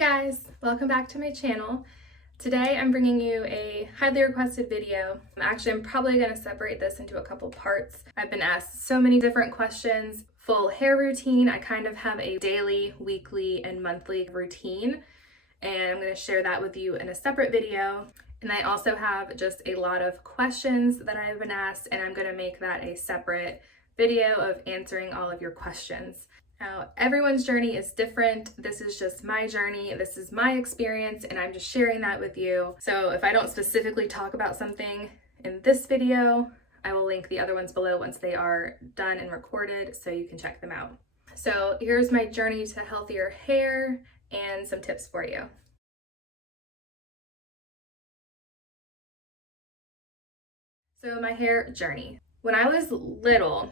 guys, welcome back to my channel. Today I'm bringing you a highly requested video. I'm probably going to separate this into a couple parts. I've been asked so many different questions. Full hair routine. I kind of have a daily, weekly, and monthly routine, and I'm going to share that with you in a separate video. And I also have just a lot of questions that I've been asked, and I'm going to make that a separate video of answering all of your questions. Now, everyone's journey is different. This is just my journey. This is my experience, and I'm just sharing that with you. So if I don't specifically talk about something in this video, I will link the other ones below once they are done and recorded so you can check them out. So here's my journey to healthier hair and some tips for you. So my hair journey. When I was little,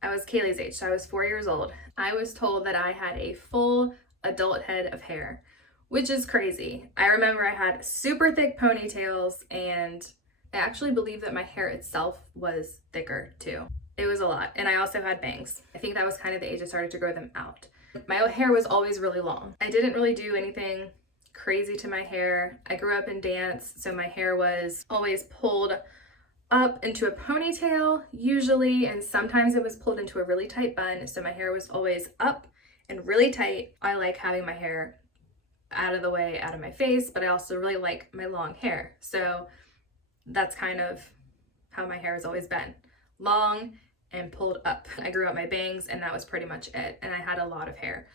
I was Kaylee's age, so I was 4 years old. I was told that I had a full adult head of hair, which is crazy. I remember I had super thick ponytails, and I actually believe that my hair itself was thicker too. It was a lot. And I also had bangs. I think that was kind of the age I started to grow them out. My hair was always really long. I didn't really do anything crazy to my hair. I grew up in dance, so my hair was always pulled up into a ponytail usually, and sometimes it was pulled into a really tight bun, so my hair was always up and really tight. I like having my hair out of the way, out of my face, but I also really like my long hair, so that's kind of how my hair has always been, long and pulled up. I grew out my bangs, and that was pretty much it, and I had a lot of hair.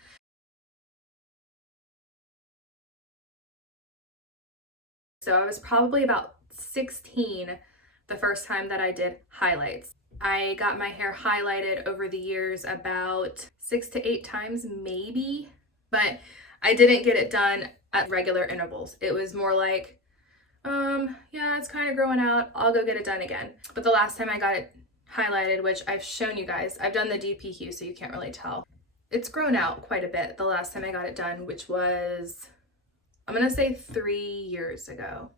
So I was probably about 16 the first time that I did highlights. I got my hair highlighted over the years about 6 to 8 times maybe, but I didn't get it done at regular intervals. It was more like, yeah, it's kind of growing out, I'll go get it done again. But the last time I got it highlighted, which I've shown you guys, I've done the dpHUE, so you can't really tell. It's grown out quite a bit the last time I got it done, which was, I'm gonna say 3 years ago,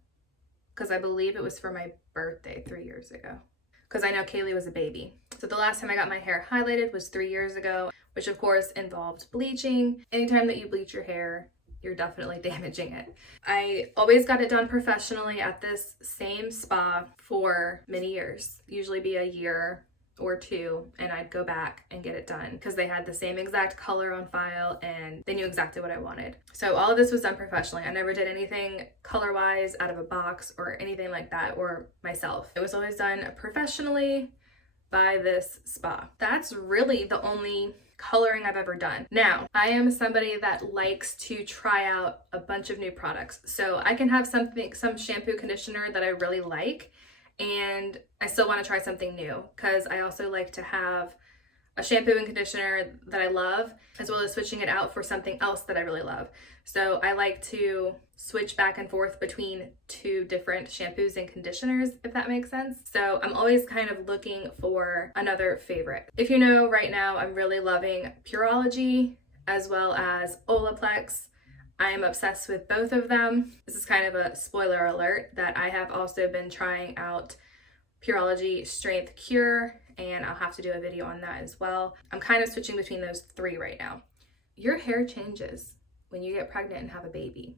because I believe it was for my birthday 3 years ago, because I know Kaylee was a baby. So the last time I got my hair highlighted was 3 years ago, which of course involved bleaching. Anytime that you bleach your hair, you're definitely damaging it. I always got it done professionally at this same spa for many years, usually be a year or 2, and I'd go back and get it done because they had the same exact color on file and they knew exactly what I wanted. So all of this was done professionally. I never did anything color-wise out of a box or anything like that, or myself. It was always done professionally by this spa. That's really the only coloring I've ever done. Now, I am somebody that likes to try out a bunch of new products. So I can have some shampoo conditioner that I really like, and I still want to try something new, because I also like to have a shampoo and conditioner that I love, as well as switching it out for something else that I really love. So I like to switch back and forth between 2 different shampoos and conditioners, if that makes sense. So I'm always kind of looking for another favorite. If you know, right now I'm really loving Pureology as well as Olaplex. I am obsessed with both of them. This is kind of a spoiler alert that I have also been trying out Pureology Strength Cure, and I'll have to do a video on that as well. I'm kind of switching between those 3 right now. Your hair changes when you get pregnant and have a baby.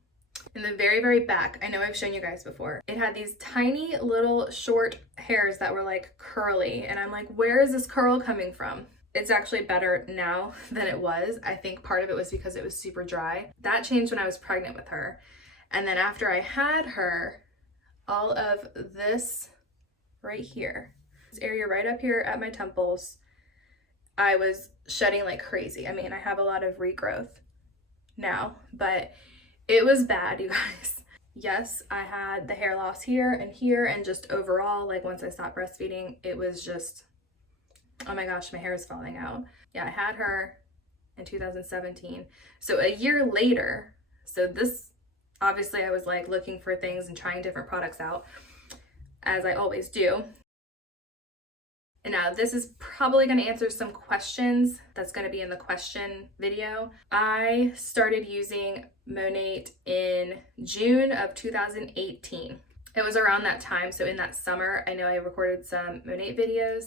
In the very, very back, I know I've shown you guys before, it had these tiny little short hairs that were like curly, and I'm like, where is this curl coming from? It's actually better now than it was. I think part of it was because it was super dry. That changed when I was pregnant with her. And then after I had her, all of this right here, this area right up here at my temples, I was shedding like crazy. I mean, I have a lot of regrowth now, but it was bad, you guys. Yes, I had the hair loss here, and just overall, like once I stopped breastfeeding, it was just, oh my gosh, my hair is falling out. Yeah, I had her in 2017. So a year later, so this, obviously I was like looking for things and trying different products out, as I always do. And now this is probably going to answer some questions that's going to be in the question video. I started using Monat in June of 2018. It was around that time, so in that summer, I know I recorded some Monat videos,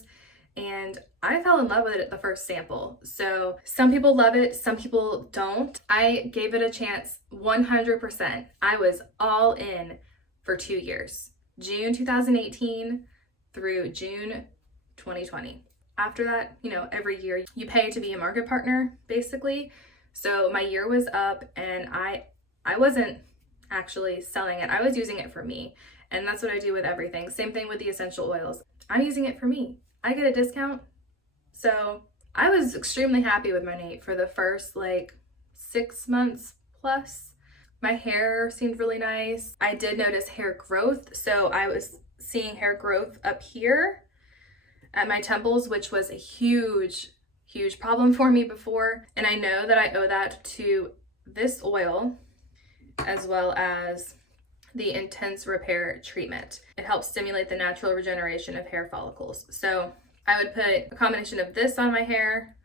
and I fell in love with it at the first sample. So some people love it, some people don't. I gave it a chance 100%. I was all in for 2 years, June 2018 through June 2020. After that, you know, every year you pay to be a market partner, basically. So my year was up, and I wasn't actually selling it. I was using it for me. And that's what I do with everything. Same thing with the essential oils. I'm using it for me. I get a discount. So I was extremely happy with Monat for the first like 6 months plus. My hair seemed really nice. I did notice hair growth. So I was seeing hair growth up here at my temples, which was a huge problem for me before. And I know that I owe that to this oil as well as the intense repair treatment. It helps stimulate the natural regeneration of hair follicles. So I would put a combination of this on my hair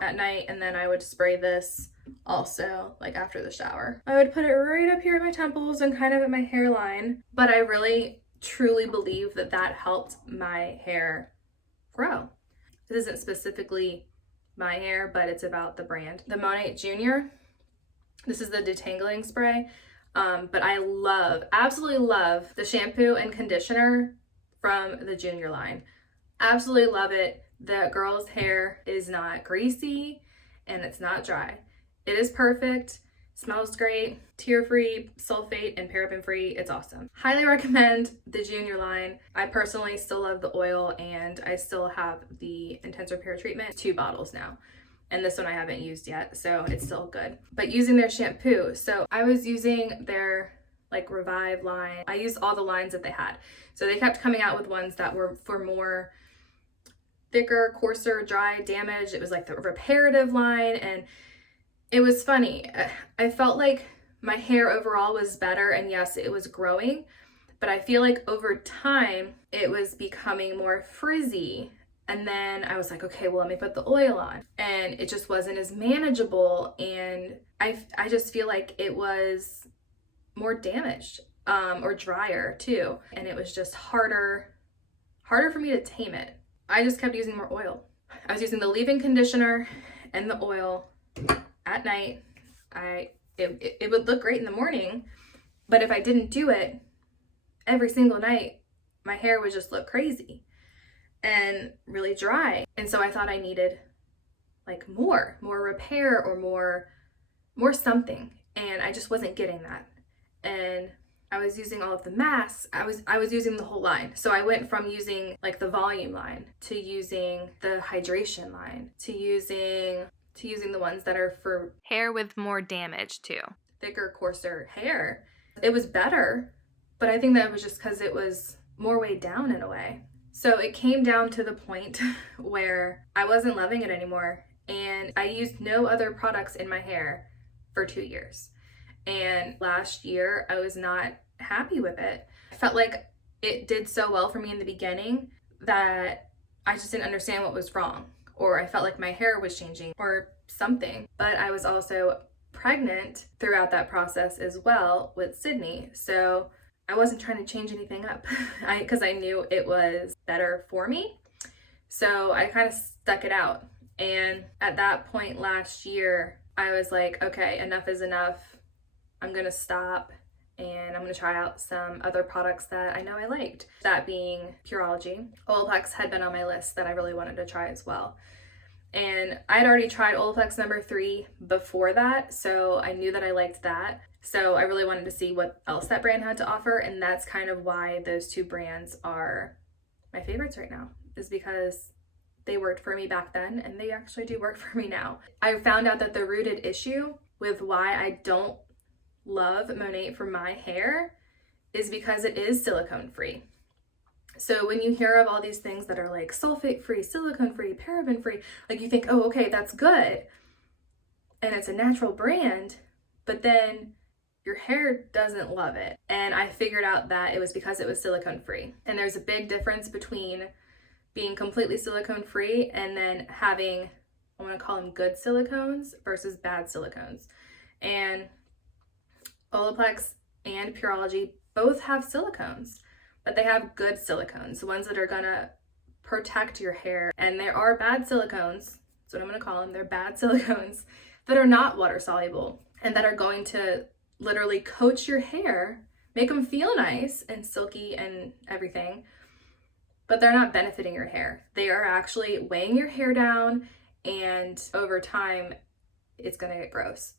at night, and then I would spray this also like after the shower. I would put it right up here at my temples and kind of at my hairline, but I really truly believe that that helped my hair grow. This isn't specifically my hair, but it's about the brand. The Monat Junior, this is the detangling spray, but I absolutely love the shampoo and conditioner from the Junior line. Absolutely love it. The girl's hair is not greasy and it's not dry. It is perfect, smells great, tear-free, sulfate, and paraben-free. It's awesome. Highly recommend the Junior line. I personally still love the oil, and I still have the intense repair treatment, 2 bottles now. And this one I haven't used yet, so it's still good. But using their shampoo, so I was using their like Revive line. I used all the lines that they had. So they kept coming out with ones that were for more thicker, coarser, dry damage. It was like the reparative line, and it was funny. I felt like my hair overall was better, and yes, it was growing, but I feel like over time it was becoming more frizzy. And then I was like, okay, well, let me put the oil on, and it just wasn't as manageable, and I just feel like it was more damaged or drier too, and it was just harder for me to tame it. I just kept using more oil. I was using the leave-in conditioner and the oil at night. It would look great in the morning, but if I didn't do it every single night, my hair would just look crazy and really dry. And so I thought I needed like more repair or more something, and I just wasn't getting that. And I was using all of the masks. I was using the whole line. So I went from using like the volume line to using the hydration line to using the ones that are for hair with more damage too. Thicker, coarser hair. It was better, but I think that was just because it was more weighed down in a way. So it came down to the point where I wasn't loving it anymore, and I used no other products in my hair for 2 years. And last year I was not happy with it. I felt like it did so well for me in the beginning that I just didn't understand what was wrong, or I felt like my hair was changing or something. But I was also pregnant throughout that process as well with Sydney, so I wasn't trying to change anything up because I knew it was better for me. So I kind of stuck it out. And at that point last year, I was like, okay, enough is enough. I'm gonna stop, and I'm gonna try out some other products that I know I liked. That being Pureology. Olaplex had been on my list that I really wanted to try as well. And I'd already tried Olaplex No.3 before that, so I knew that I liked that. So I really wanted to see what else that brand had to offer, and that's kind of why those 2 brands are my favorites right now, is because they worked for me back then, and they actually do work for me now. I found out that the rooted issue with why I don't love Monat for my hair is because it is silicone-free. So when you hear of all these things that are like sulfate-free, silicone-free, paraben-free, like you think, oh, okay, that's good, and it's a natural brand, but then your hair doesn't love it. And I figured out that it was because it was silicone-free. And there's a big difference between being completely silicone-free and then having, I want to call them good silicones versus bad silicones. And Olaplex and Pureology both have silicones, but they have good silicones, the ones that are gonna protect your hair. And there are bad silicones, that's what I'm going to call them, they're bad silicones that are not water soluble and that are going to literally coat your hair, make them feel nice and silky and everything, but they're not benefiting your hair. They are actually weighing your hair down, and over time it's going to get gross.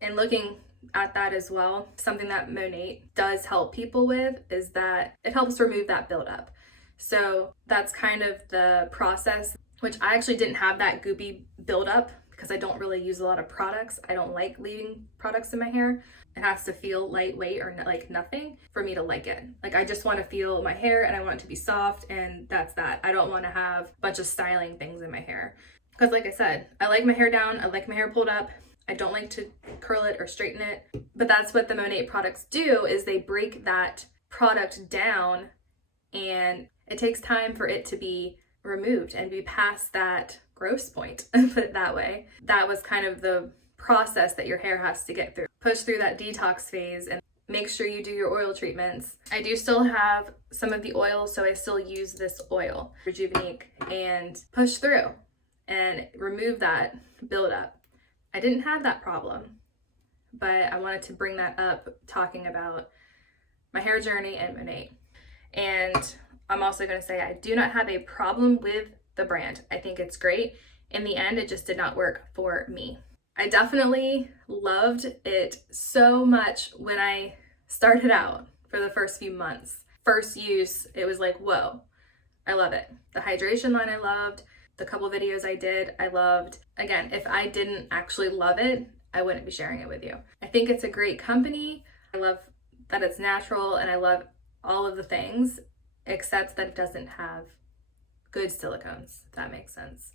And looking at that as well, something that Monat does help people with is that it helps remove that buildup. So that's kind of the process, which I actually didn't have that goopy buildup because I don't really use a lot of products. I don't like leaving products in my hair. It has to feel lightweight or like nothing for me to like it. Like I just want to feel my hair and I want it to be soft, and that's that. I don't want to have a bunch of styling things in my hair. Because like I said, I like my hair down, I like my hair pulled up. I don't like to curl it or straighten it, but that's what the Monat products do, is they break that product down, and it takes time for it to be removed and be past that gross point, put it that way. That was kind of the process that your hair has to get through. Push through that detox phase and make sure you do your oil treatments. I do still have some of the oil, so I still use this oil, Rejuveniqe, and push through and remove that buildup. I didn't have that problem, but I wanted to bring that up talking about my hair journey and Monat. And I'm also going to say I do not have a problem with the brand. I think it's great. In the end, it just did not work for me. I definitely loved it so much when I started out for the first few months. First use, it was like, whoa, I love it. The hydration line I loved. The couple videos I did, I loved. Again, if I didn't actually love it, I wouldn't be sharing it with you. I think it's a great company. I love that it's natural, and I love all of the things, except that it doesn't have good silicones, if that makes sense.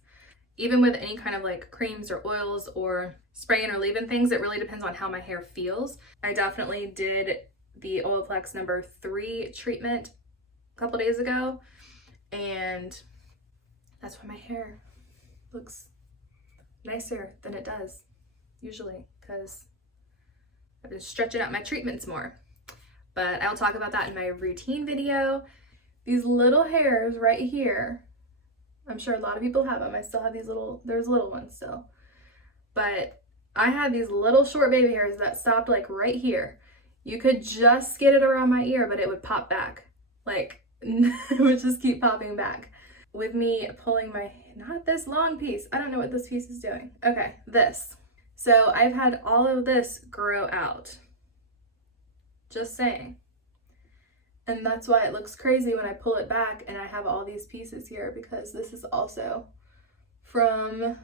Even with any kind of like creams or oils or spraying or leave-in things, it really depends on how my hair feels. I definitely did the Olaplex No.3 treatment a couple days ago, and that's why my hair looks nicer than it does usually, because I've been stretching out my treatments more. But I'll talk about that in my routine video. These little hairs right here, I'm sure a lot of people have them. I still have these there's little ones still. But I had these little short baby hairs that stopped like right here. You could just get it around my ear, but it would pop back. Like, it would just keep popping back. With me pulling my, not this long piece, I don't know what this piece is doing. Okay, this. So I've had all of this grow out. Just saying. And that's why it looks crazy when I pull it back and I have all these pieces here, because this is also from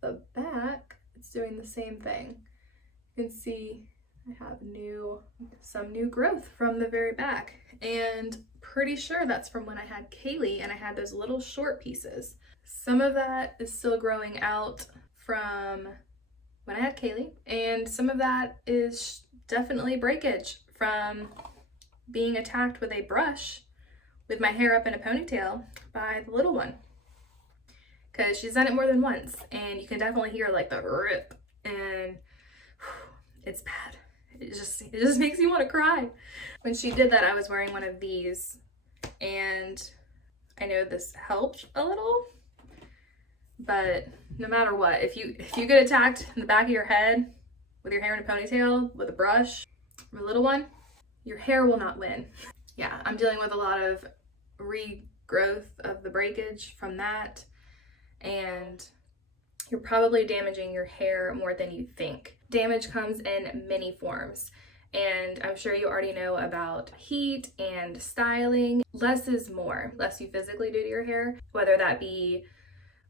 the back. It's doing the same thing. You can see I have some new growth from the very back, and pretty sure that's from when I had Kaylee and I had those little short pieces. Some of that is still growing out from when I had Kaylee, and some of that is definitely breakage from being attacked with a brush with my hair up in a ponytail by the little one, because she's done it more than once, and you can definitely hear like the rip, and it's bad. It just makes you want to cry. When she did that, I was wearing one of these, and I know this helped a little, but no matter what, if you get attacked in the back of your head with your hair in a ponytail with a brush from a little one, your hair will not win. Yeah, I'm dealing with a lot of regrowth of the breakage from that, and you're probably damaging your hair more than you think. Damage comes in many forms, and I'm sure you already know about heat and styling. Less is more. Less you physically do to your hair, whether that be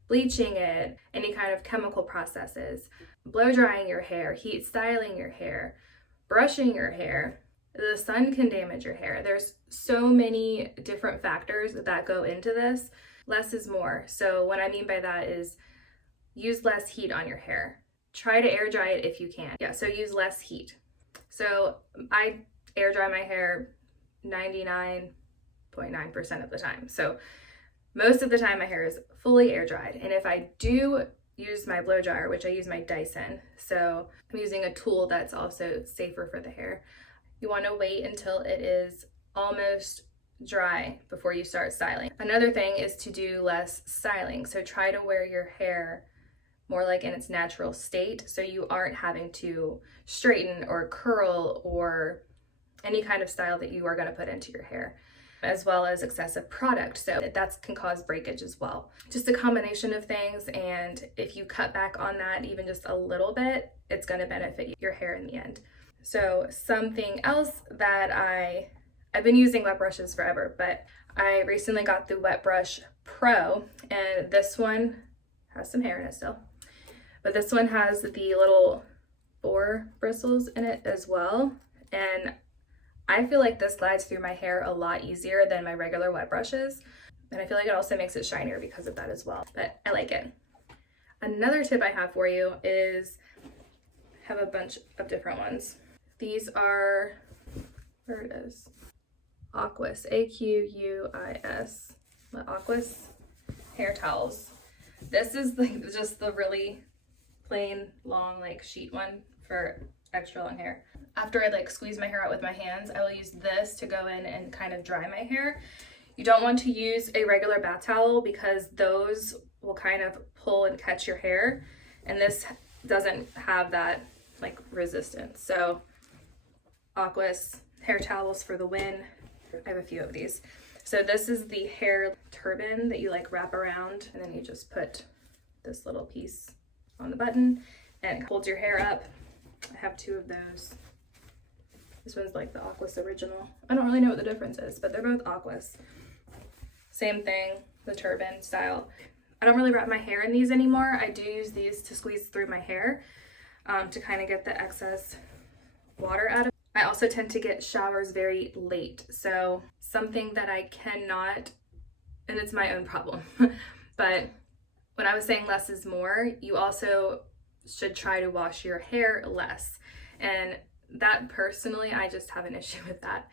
bleaching it, any kind of chemical processes, blow drying your hair, heat styling your hair, brushing your hair. The sun can damage your hair. There's so many different factors that go into this. Less is more. So what I mean by that is use less heat on your hair. Try to air dry it if you can. Yeah, so use less heat. So I air dry my hair 99.9% of the time. So most of the time my hair is fully air dried. And if I do use my blow dryer, which I use my Dyson. So I'm using a tool that's also safer for the hair. You want to wait until it is almost dry before you start styling. Another thing is to do less styling. So try to wear your hair more like in its natural state, so you aren't having to straighten or curl or any kind of style that you are going to put into your hair, as well as excessive product. So that can cause breakage as well. Just a combination of things, and if you cut back on that even just a little bit, it's going to benefit your hair in the end. So something else that I've been using wet brushes forever, but I recently got the Wet Brush Pro, and this one has some hair in it still. But this one has the little boar bristles in it as well. And I feel like this glides through my hair a lot easier than my regular wet brushes. And I feel like it also makes it shinier because of that as well. But I like it. Another tip I have for you is, I have a bunch of different ones. These are, where it is, Aquis, A-Q-U-I-S, the Aquis hair towels. This is like just the really plain long like sheet one for extra long hair. After I like squeeze my hair out with my hands, I will use this to go in and kind of dry my hair. You don't want to use a regular bath towel because those will kind of pull and catch your hair, and this doesn't have that like resistance. So Aquis hair towels for the win. I have a few of these. So this is the hair turban that you like wrap around, and then you just put this little piece on the button and it holds your hair up. I have two of those. This one's like the Aquis original. I don't really know what the difference is, but they're both Aquis. Same thing, the turban style. I don't really wrap my hair in these anymore. I do use these to squeeze through my hair to kind of get the excess water out of it. I also tend to get showers very late. So something that I cannot, and it's my own problem, but when I was saying less is more, you also should try to wash your hair less. And that personally, I just have an issue with that.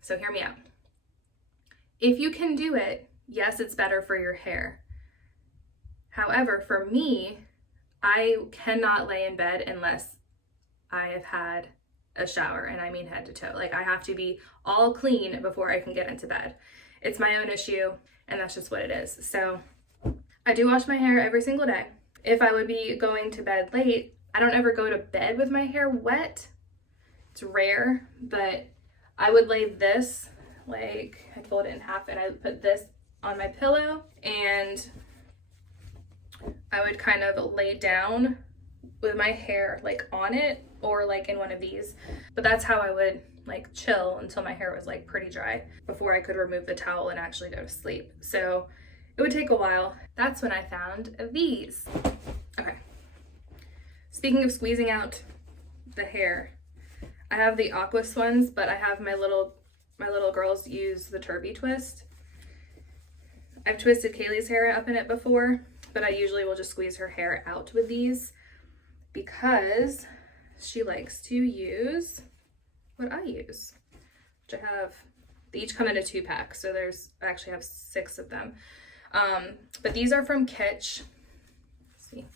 So hear me out. If you can do it, yes, it's better for your hair. However, for me, I cannot lay in bed unless I have had a shower, and I mean head to toe. Like, I have to be all clean before I can get into bed. It's my own issue, and that's just what it is. So I do wash my hair every single day. If I would be going to bed late, I don't ever go to bed with my hair wet. It's rare, but I would lay this, like, I'd fold it in half and I would put this on my pillow, and I would kind of lay down with my hair like on it, or like in one of these. But that's how I would like chill until my hair was like pretty dry before I could remove the towel and actually go to sleep. So it would take a while. That's when I found these. Okay. Speaking of squeezing out the hair, I have the Aquis ones, but I have my little girls use the Turbie Twist. I've twisted Kaylee's hair up in it before, but I usually will just squeeze her hair out with these because she likes to use what I use, which I have. They each come in a 2-pack, so I actually have 6 of them. But these are from Kitsch. Let's see.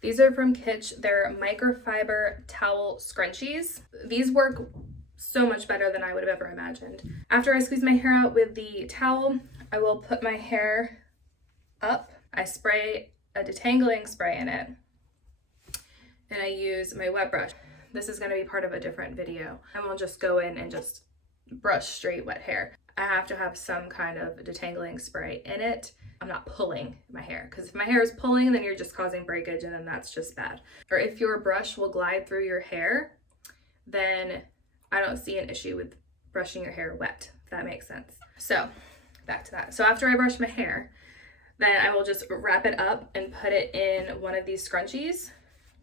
These are from Kitsch. They're microfiber towel scrunchies. These work so much better than I would have ever imagined. After I squeeze my hair out with the towel, I will put my hair up. I spray a detangling spray in it, and I use my wet brush. This is going to be part of a different video. I won't just go in and just brush straight wet hair. I have to have some kind of detangling spray in it. I'm not pulling my hair, because if my hair is pulling, then you're just causing breakage, and then that's just bad. Or if your brush will glide through your hair, then I don't see an issue with brushing your hair wet, if that makes sense. So back to that. So after I brush my hair, then I will just wrap it up and put it in one of these scrunchies,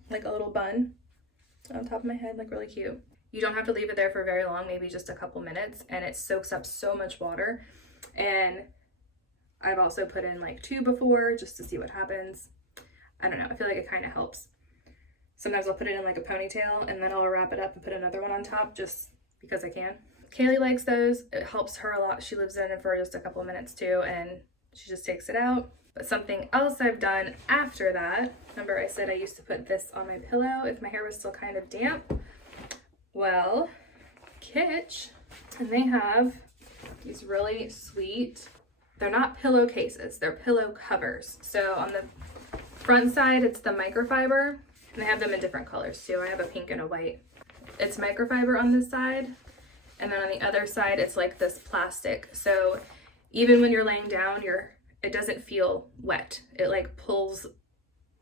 like a little bun on top of my head, like really cute. You don't have to leave it there for very long, maybe just a couple minutes, and it soaks up so much water. And I've also put in like 2 before just to see what happens. I don't know, I feel like it kind of helps. Sometimes I'll put it in like a ponytail and then I'll wrap it up and put another one on top just because I can. Kaylee likes those. It helps her a lot. She lives in it for just a couple of minutes too, and she just takes it out But something else I've done after that, remember I said I used to put this on my pillow if my hair was still kind of damp? Well, Kitsch, and they have these really sweet, they're not pillowcases, they're pillow covers. So on the front side, it's the microfiber, and they have them in different colors too. I have a pink and a white. It's microfiber on this side, and then on the other side, it's like this plastic. So even when you're laying down, it doesn't feel wet. It like pulls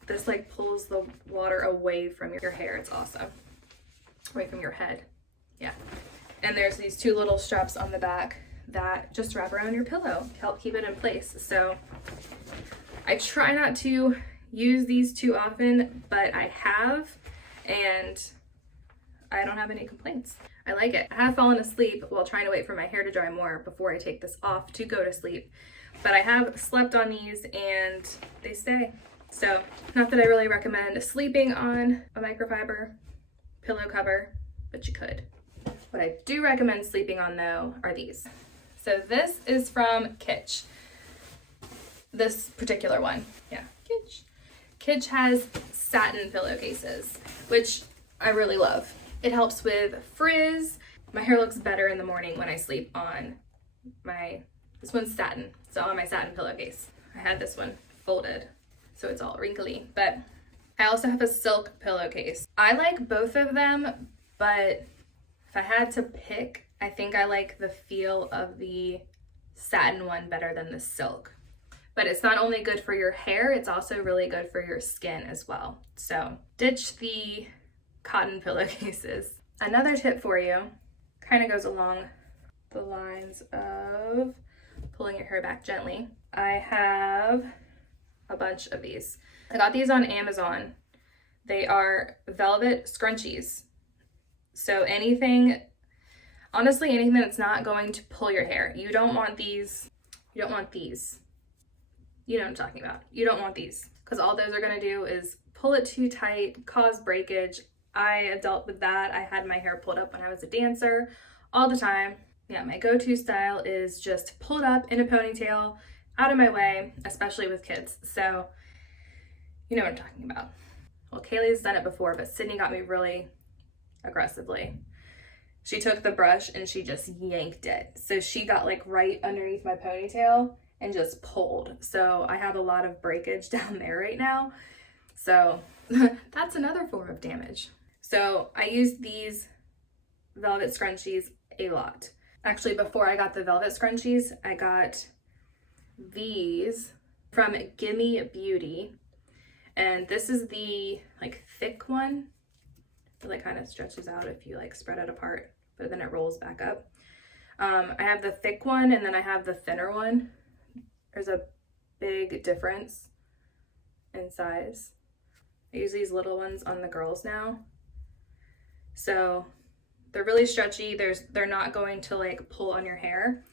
the water away from your hair. It's awesome. Away from your head. Yeah. And there's these two little straps on the back that just wrap around your pillow to help keep it in place. So I try not to use these too often, but I have, and I don't have any complaints. I like it. I have fallen asleep while trying to wait for my hair to dry more before I take this off to go to sleep, but I have slept on these and they stay. So not that I really recommend sleeping on a microfiber pillow cover, but you could. What I do recommend sleeping on though are these. So this is from Kitsch. This particular one, yeah, Kitsch. Kitsch has satin pillowcases, which I really love. It helps with frizz. My hair looks better in the morning when I sleep on this one's satin, so on my satin pillowcase. I had this one folded, so it's all wrinkly, but I also have a silk pillowcase. I like both of them, but if I had to pick, I think I like the feel of the satin one better than the silk. But it's not only good for your hair, it's also really good for your skin as well. So ditch the cotton pillowcases. Another tip for you kind of goes along the lines of pulling your hair back gently. I have a bunch of these. I got these on Amazon. They are velvet scrunchies. So honestly, anything that's not going to pull your hair. You don't want these. You don't want these. You know what I'm talking about. You don't want these, because all those are going to do is pull it too tight, cause breakage. I have dealt with that. I had my hair pulled up when I was a dancer all the time. Yeah, my go-to style is just pull it up in a ponytail, out of my way, especially with kids. So you know what I'm talking about. Well, Kaylee's done it before, but Sydney got me really aggressively. She took the brush and she just yanked it. So she got like right underneath my ponytail and just pulled. So I have a lot of breakage down there right now. So that's another form of damage. So I use these velvet scrunchies a lot. Actually, before I got the velvet scrunchies, I got these from Gimme Beauty. And this is the like thick one. It like kind of stretches out if you like spread it apart, but then it rolls back up. I have the thick one and then I have the thinner one. There's a big difference in size. I use these little ones on the girls now. So they're really stretchy. They're not going to like pull on your hair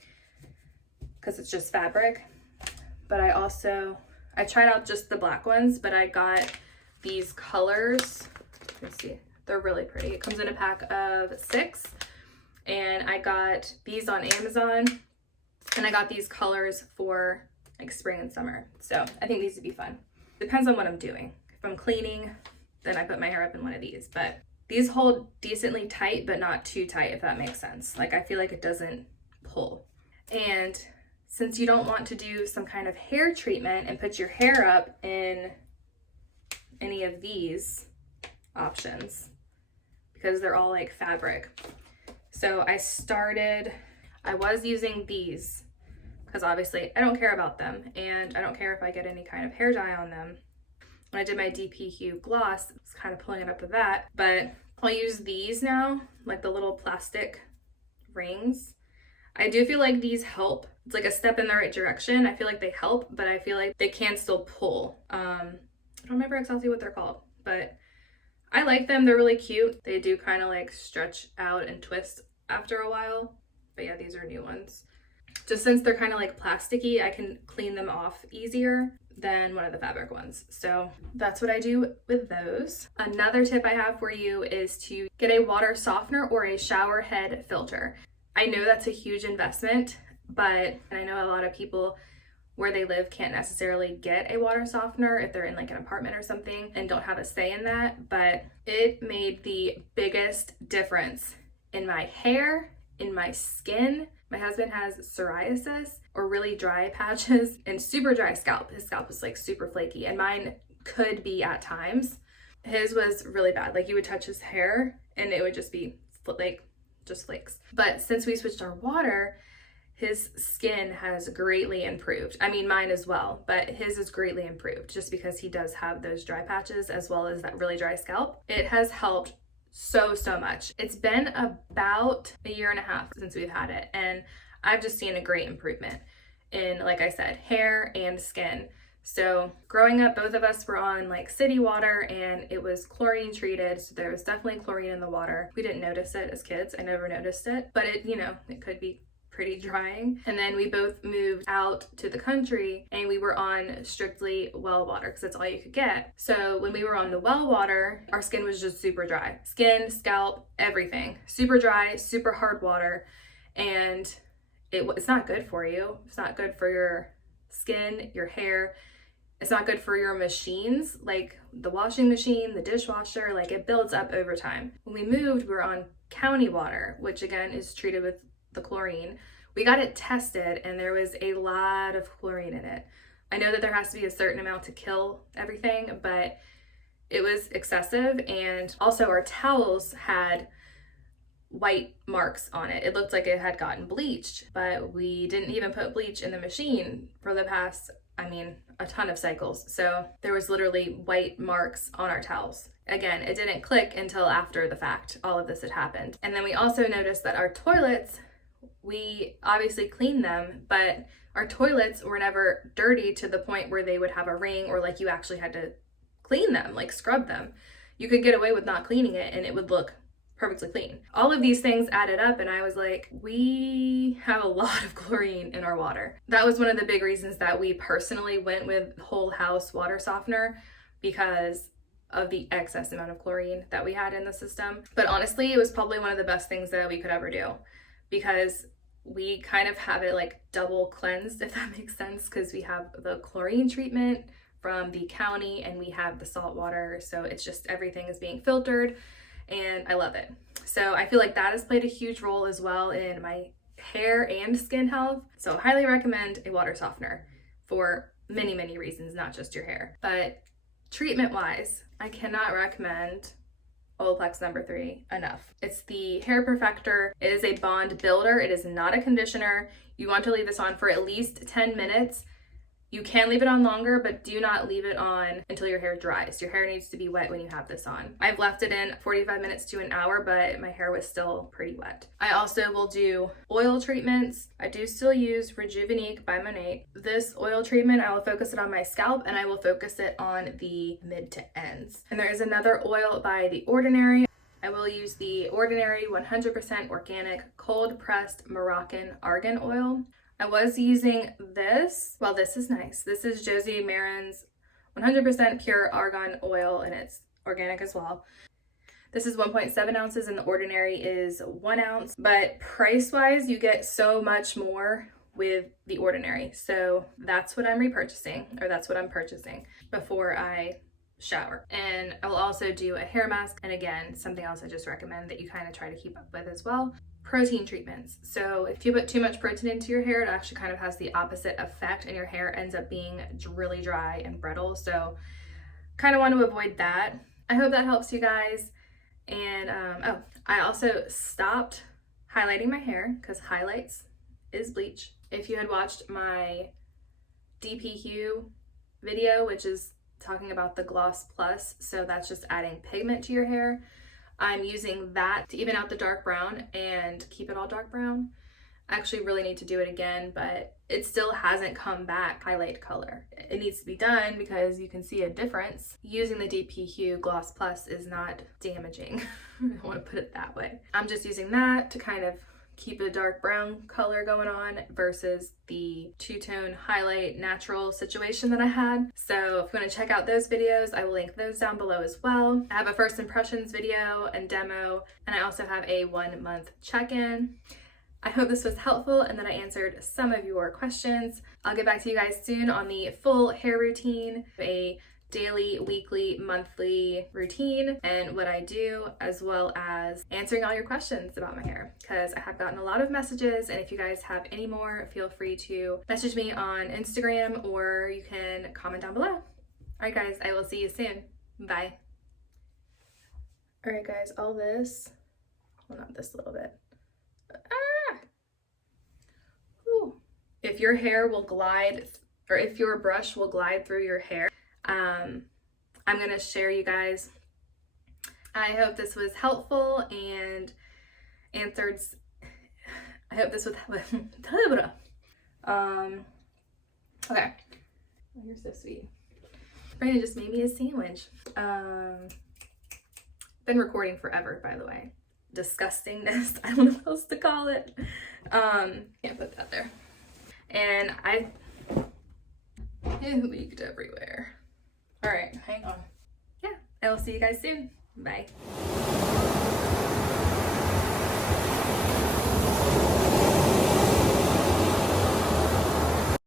because it's just fabric. But I tried out just the black ones, but I got these colors. Let's see. They're really pretty. It comes in a pack of 6, and I got these on Amazon, and I got these colors for like spring and summer. So I think these would be fun. Depends on what I'm doing. If I'm cleaning, then I put my hair up in one of these, but these hold decently tight, but not too tight, if that makes sense. Like I feel like it doesn't pull. And since you don't want to do some kind of hair treatment and put your hair up in any of these options, because they're all like fabric. So I was using these because obviously I don't care about them and I don't care if I get any kind of hair dye on them. When I did my dpHUE gloss, I was kind of pulling it up with that, but I'll use these now, like the little plastic rings. I do feel like these help. It's like a step in the right direction. I feel like they help, but I feel like they can still pull. I don't remember exactly what they're called, but I like them. They're really cute. They do kind of like stretch out and twist after a while. But yeah, these are new ones. Just since they're kind of like plasticky, I can clean them off easier than one of the fabric ones. So that's what I do with those. Another tip I have for you is to get a water softener or a shower head filter. I know that's a huge investment, but I know a lot of people where they live can't necessarily get a water softener if they're in like an apartment or something and don't have a say in that, but it made the biggest difference in my hair, in my skin. My husband has psoriasis or really dry patches and super dry scalp. His scalp is like super flaky, and mine could be at times. His was really bad. Like you would touch his hair and it would just be like just flakes. But since we switched our water, his skin has greatly improved. I mean, mine as well, but his is greatly improved just because he does have those dry patches as well as that really dry scalp. It has helped so much. It's been about a year and a half since we've had it, and I've just seen a great improvement in, like I said, hair and skin. So growing up, both of us were on like city water, and it was chlorine treated, so there was definitely chlorine in the water. We didn't notice it as kids. I never noticed it, but it, you know, it could be pretty drying. And then we both moved out to the country and we were on strictly well water because that's all you could get. So when we were on the well water, our skin was just super dry. Skin, scalp, everything. Super dry, super hard water. And it's not good for you. It's not good for your skin, your hair. It's not good for your machines, like the washing machine, the dishwasher, like it builds up over time. When we moved, we were on county water, which again is treated with the chlorine. We got it tested and there was a lot of chlorine in it. I know that there has to be a certain amount to kill everything, but it was excessive. And also our towels had white marks on it. It looked like it had gotten bleached, but we didn't even put bleach in the machine for the past, a ton of cycles. So there was literally white marks on our towels. Again, it didn't click until after the fact all of this had happened. And then we also noticed that our toilets, we obviously cleaned them, but our toilets were never dirty to the point where they would have a ring or like you actually had to clean them, like scrub them. You could get away with not cleaning it and it would look perfectly clean. All of these things added up and I was like, we have a lot of chlorine in our water. That was one of the big reasons that we personally went with whole house water softener, because of the excess amount of chlorine that we had in the system. But honestly, it was probably one of the best things that we could ever do, because we kind of have it like double cleansed, if that makes sense, because we have the chlorine treatment from the county and we have the salt water. So it's just everything is being filtered and I love it. So I feel like that has played a huge role as well in my hair and skin health. So highly recommend a water softener for many reasons, not just your hair. But treatment wise, I cannot recommend Olaplex No.3 enough. It's the hair perfector. It is a bond builder. It is not a conditioner. You want to leave this on for at least 10 minutes. You can leave it on longer, but do not leave it on until your hair dries. Your hair needs to be wet when you have this on. I've left it in 45 minutes to an hour, but my hair was still pretty wet. I also will do oil treatments. I do still use Rejuveniqe by Monat. This oil treatment, I will focus it on my scalp and I will focus it on the mid to ends. And there is another oil by The Ordinary. I will use the Ordinary 100% organic cold pressed Moroccan argan oil. I was using this. Well, this is nice. This is Josie Maran's 100% pure argan oil, and it's organic as well. This is 1.7 ounces and The Ordinary is 1 ounce, but price-wise, you get so much more with The Ordinary. So that's what I'm repurchasing, or that's what I'm purchasing before I shower. And I will also do a hair mask, and again, something else I just recommend that you kind of try to keep up with as well. Protein treatments. So if you put too much protein into your hair, it actually kind of has the opposite effect and your hair ends up being really dry and brittle. So kind of want to avoid that. I hope that helps you guys. And I also stopped highlighting my hair because highlights is bleach. If you had watched my dpHUE video, which is talking about the Gloss Plus, so that's just adding pigment to your hair, I'm using that to even out the dark brown and keep it all dark brown. I actually really need to do it again, but it still hasn't come back highlight color. It needs to be done because you can see a difference. Using the dpHUE Gloss Plus is not damaging. I want to put it that way. I'm just using that to kind of keep a dark brown color going on versus the two-tone highlight natural situation that I had. So if you want to check out those videos, I will link those down below as well. I have a first impressions video and demo, and I also have a 1-month check-in. I hope this was helpful and that I answered some of your questions. I'll get back to you guys soon on the full hair routine, a daily, weekly, monthly routine, and what I do, as well as answering all your questions about my hair, because I have gotten a lot of messages, and if you guys have any more, feel free to message me on Instagram or you can comment down below. All right, guys, I will see you soon. Bye. All right, guys, all this, well, not this little bit. If your hair will glide, or if your brush will glide through your hair, I'm gonna share, you guys. I hope this was helpful and answered. I hope this was okay. Oh, you're so sweet. Brandon just made me a sandwich. Been recording forever, by the way. Disgustingness. I don't know what else to call it. Can't put that there. And it leaked everywhere. All right, hang on. Yeah, I will see you guys soon. Bye.